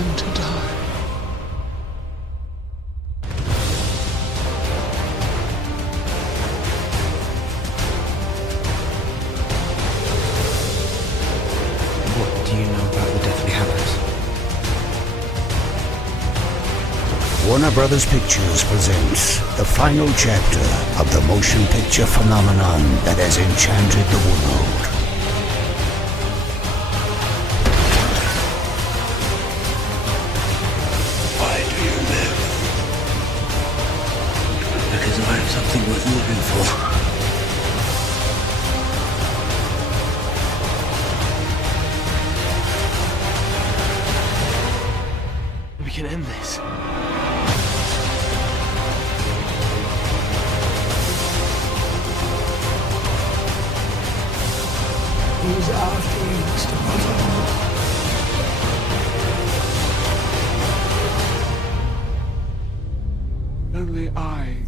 begun to die. What do you know about the Deathly Hallows? Warner Brothers Pictures presents the final chapter of the motion picture phenomenon that has enchanted the world. Why do you live? Because I have something worth living for. We can end this. He's after you, Mr. Butler. Only I